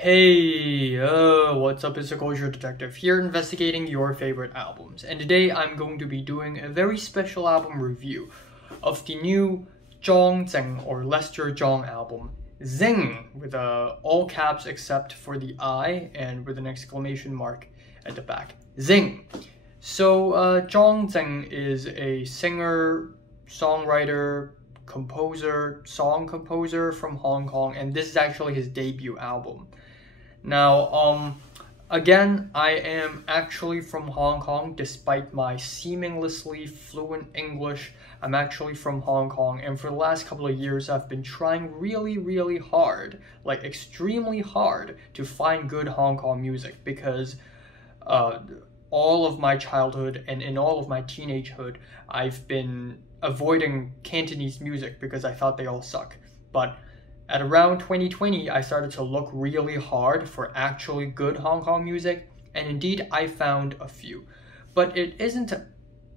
Hey, what's up? It's a Culture Detective here investigating your favorite albums. And today I'm going to be doing a very special album review of the new Chong or Lester Chong album, ZiNG, with all caps except for the I and with an exclamation mark at the back. ZiNG. So, Chong is a singer, songwriter, song composer from Hong Kong, and this is actually his debut album. Now, again, I am actually from Hong Kong, despite my seamlessly fluent English. I'm actually from Hong Kong, and for the last couple of years, I've been trying really hard, like extremely hard, to find good Hong Kong music because all of my childhood and in all of my teenagehood, I've been avoiding Cantonese music because I thought they all suck. But at around 2020, I started to look really hard for actually good Hong Kong music, and indeed I found a few. But it isn't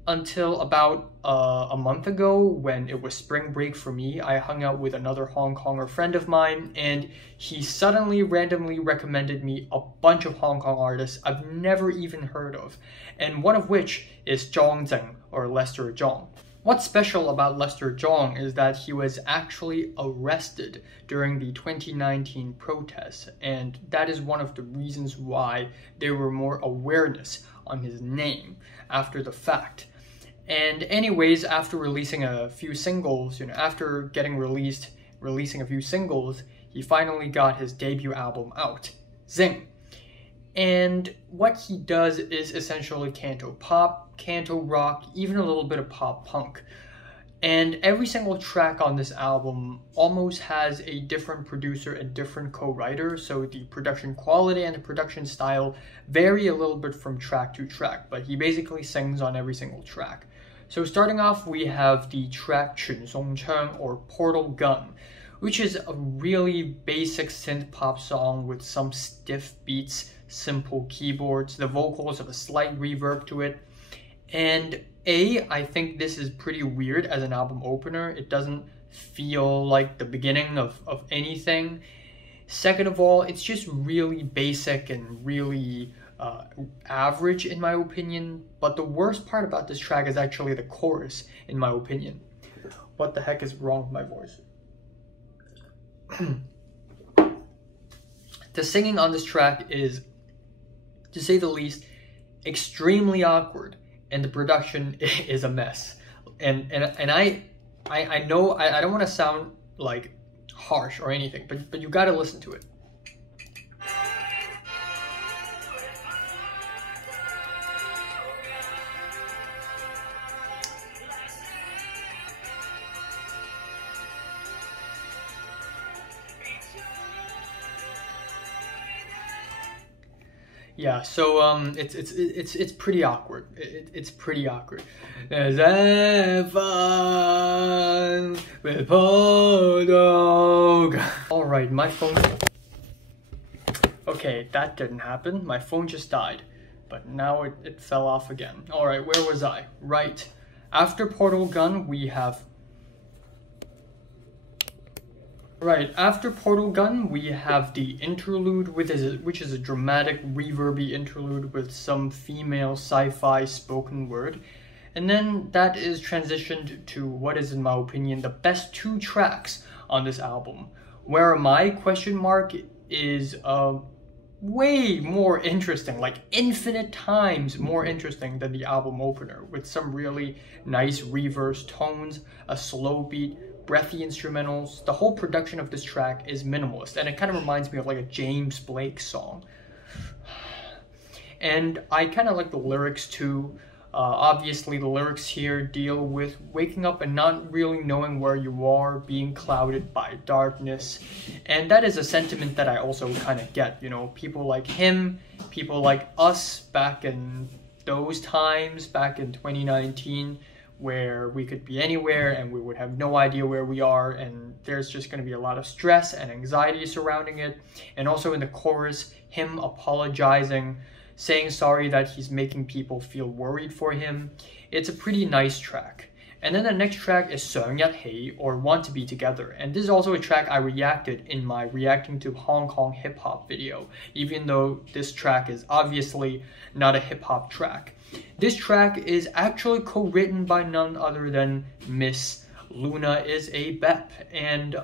until about a month ago, when it was spring break for me, I hung out with another Hong Konger friend of mine, and he suddenly randomly recommended me a bunch of Hong Kong artists I've never even heard of, and one of which is Chong or Lester Chong. What's special about Lester Chong is that he was actually arrested during the 2019 protests, and that is one of the reasons why there were more awareness on his name after the fact. And anyways, after releasing a few singles, after releasing a few singles, he finally got his debut album out, ZiNG. And what he does is essentially Cantopop, Cantorock, even a little bit of pop punk. And every single track on this album almost has a different producer and different co-writer, so the production quality and the production style vary a little bit from track to track, but he basically sings on every single track. So starting off, we have the track Chun Song Chang, or Portal Gun, which is a really basic synth pop song with some stiff beats, simple keyboards. The vocals have a slight reverb to it. And I think this is pretty weird as an album opener. It doesn't feel like the beginning of anything. Second of all, it's just really basic and really average in my opinion. But the worst part about this track is actually the chorus, in my opinion. What the heck is wrong with my voice? The singing on this track is, to say the least, extremely awkward, and the production is a mess. And I know I don't want to sound like harsh or anything, but you gotta listen to it. Yeah, so it's pretty awkward. It's pretty awkward. Let's have fun with Portal. All right, my phone. Okay, that didn't happen. My phone just died, but now it fell off again. All right, where was I? Right, after Portal Gun, we have. Right, after Portal Gun, we have the Interlude, which is a dramatic, reverby interlude with some female sci-fi spoken word. And then that is transitioned to what is, in my opinion, the best two tracks on this album. Where Am I? Question mark is way more interesting, like infinite times more interesting than the album opener, with some really nice reverse tones, a slow beat, breathy instrumentals. The whole production of this track is minimalist, and it kind of reminds me of like a James Blake song. And I kind of like the lyrics too. Obviously the lyrics here deal with waking up and not really knowing where you are, being clouded by darkness. And that is a sentiment that I also kind of get, people like him, people like us back in those times, back in 2019, where we could be anywhere and we would have no idea where we are, and there's just going to be a lot of stress and anxiety surrounding it. And also in the chorus, him apologizing, saying sorry that he's making people feel worried for him. It's a pretty nice track. And then the next track is想一起, or Want to Be Together. And this is also a track I reacted in my reacting to Hong Kong hip hop video, even though this track is obviously not a hip hop track. This track is actually co-written by none other than Miss Luna is a Bep, and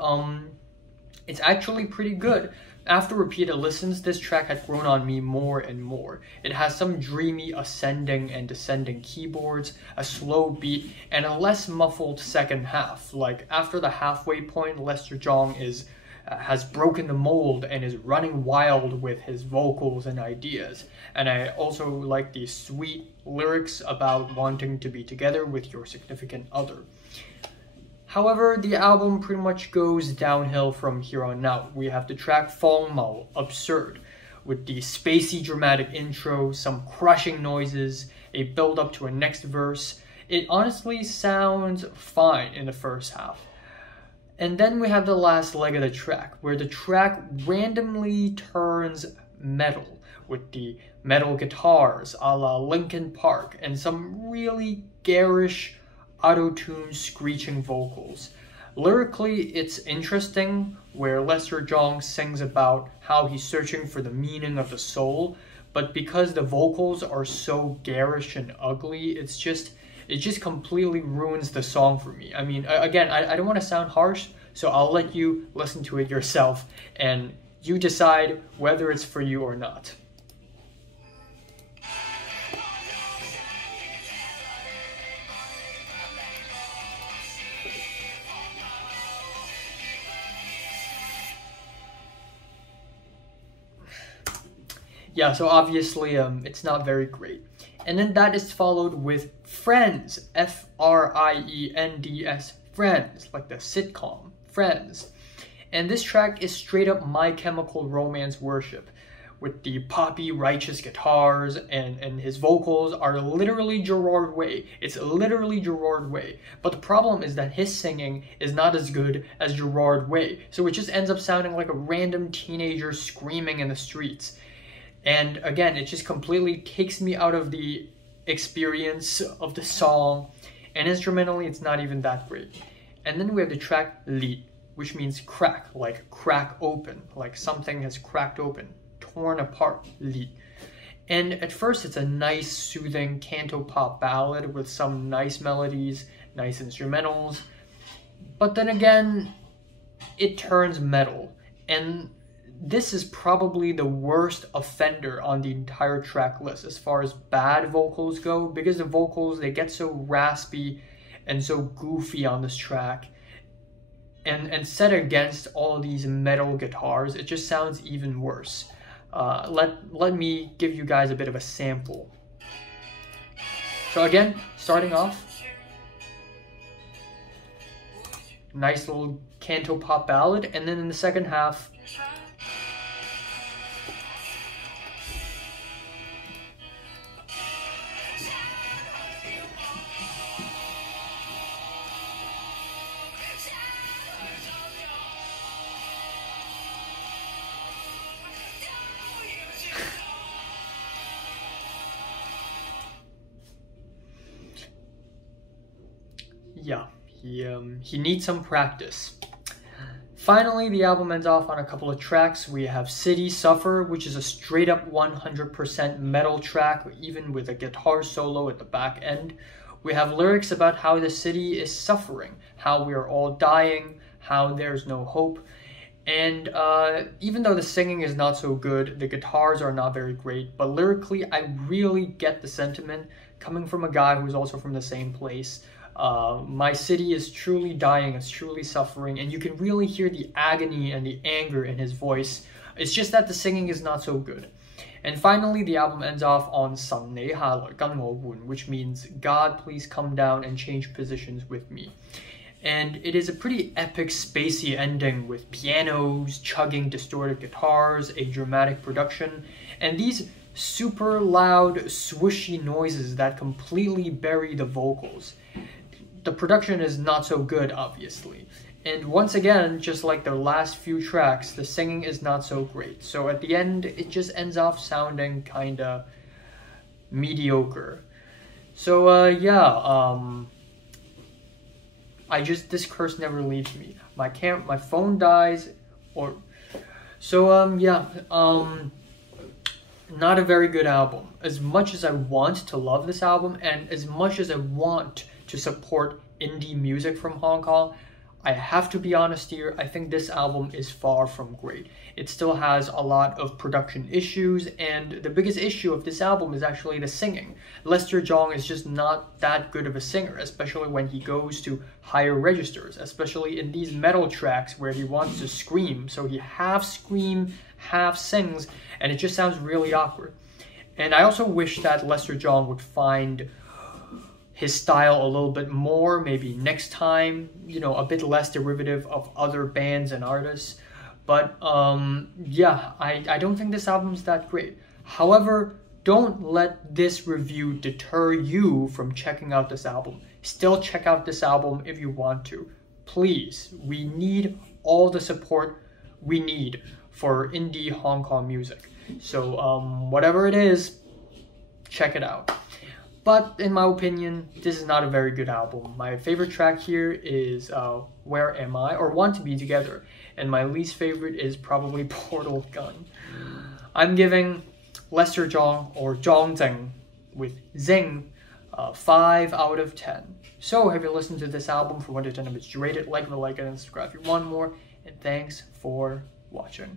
it's actually pretty good. After repeated listens, this track had grown on me more and more. It has some dreamy ascending and descending keyboards, a slow beat, and a less muffled second half. Like after the halfway point, Lester Chong has broken the mold and is running wild with his vocals and ideas. And I also like the sweet lyrics about wanting to be together with your significant other. However, the album pretty much goes downhill from here on out. We have the track Fong Mao, Absurd, with the spacey dramatic intro, some crushing noises, a build up to a next verse. It honestly sounds fine in the first half. And then we have the last leg of the track, where the track randomly turns metal, with the metal guitars a la Linkin Park, and some really garish auto-tune screeching vocals. Lyrically, it's interesting, where Lester Chong sings about how he's searching for the meaning of the soul, but because the vocals are so garish and ugly, it just completely ruins the song for me. I mean, again, I don't want to sound harsh, so I'll let you listen to it yourself, and you decide whether it's for you or not. Yeah, so obviously it's not very great. And then that is followed with Friends, F-R-I-E-N-D-S, Friends, like the sitcom, Friends. And this track is straight up My Chemical Romance worship, with the poppy, righteous guitars, and his vocals are literally Gerard Way. It's literally Gerard Way. But the problem is that his singing is not as good as Gerard Way, so it just ends up sounding like a random teenager screaming in the streets. And again, it just completely takes me out of the experience of the song, and instrumentally it's not even that great. And then we have the track Li, which means crack, like crack open, like something has cracked open, torn apart, Li. And at first it's a nice, soothing Cantopop ballad with some nice melodies, nice instrumentals, but then again, it turns metal, and this is probably the worst offender on the entire track list as far as bad vocals go, because the vocals, they get so raspy and so goofy on this track, and set against all these metal guitars, it just sounds even worse. Let me give you guys a bit of a sample. So again, starting off, nice little Cantopop ballad, and then in the second half, yeah, he needs some practice. Finally, the album ends off on a couple of tracks. We have City Suffer, which is a straight up 100% metal track, even with a guitar solo at the back end. We have lyrics about how the city is suffering, how we are all dying, how there's no hope. And even though the singing is not so good, the guitars are not very great, but lyrically, I really get the sentiment coming from a guy who's also from the same place. My city is truly dying, it's truly suffering, and you can really hear the agony and the anger in his voice. It's just that the singing is not so good. And finally, the album ends off on 神你下來跟我換, which means God, please come down and change positions with me. And it is a pretty epic, spacey ending with pianos, chugging distorted guitars, a dramatic production, and these super loud, swooshy noises that completely bury the vocals. The production is not so good, obviously. And once again, just like the last few tracks, the singing is not so great. So at the end, it just ends off sounding kinda mediocre. So this curse never leaves me. My phone dies, or so not a very good album. As much as I want to love this album, and as much as I want to support indie music from Hong Kong, I have to be honest here, I think this album is far from great. It still has a lot of production issues, and the biggest issue of this album is actually the singing. Lester Chong is just not that good of a singer, especially when he goes to higher registers, especially in these metal tracks where he wants to scream. So he half screams, half sings, and it just sounds really awkward. And I also wish that Lester Chong would find his style a little bit more, maybe next time, you know, a bit less derivative of other bands and artists. But yeah, I don't think this album's that great. However, don't let this review deter you from checking out this album. Still check out this album if you want to. Please, we need all the support we need for indie Hong Kong music. So whatever it is, check it out. But in my opinion, this is not a very good album. My favorite track here is Where Am I? Or Want to Be Together. And my least favorite is probably Portal Gun. I'm giving Lester Chong, or ZiNG with ZiNG, 5 out of 10. So have you listened to this album from 1 to 10 if it's rated? Like it and subscribe if you want more. And thanks for watching.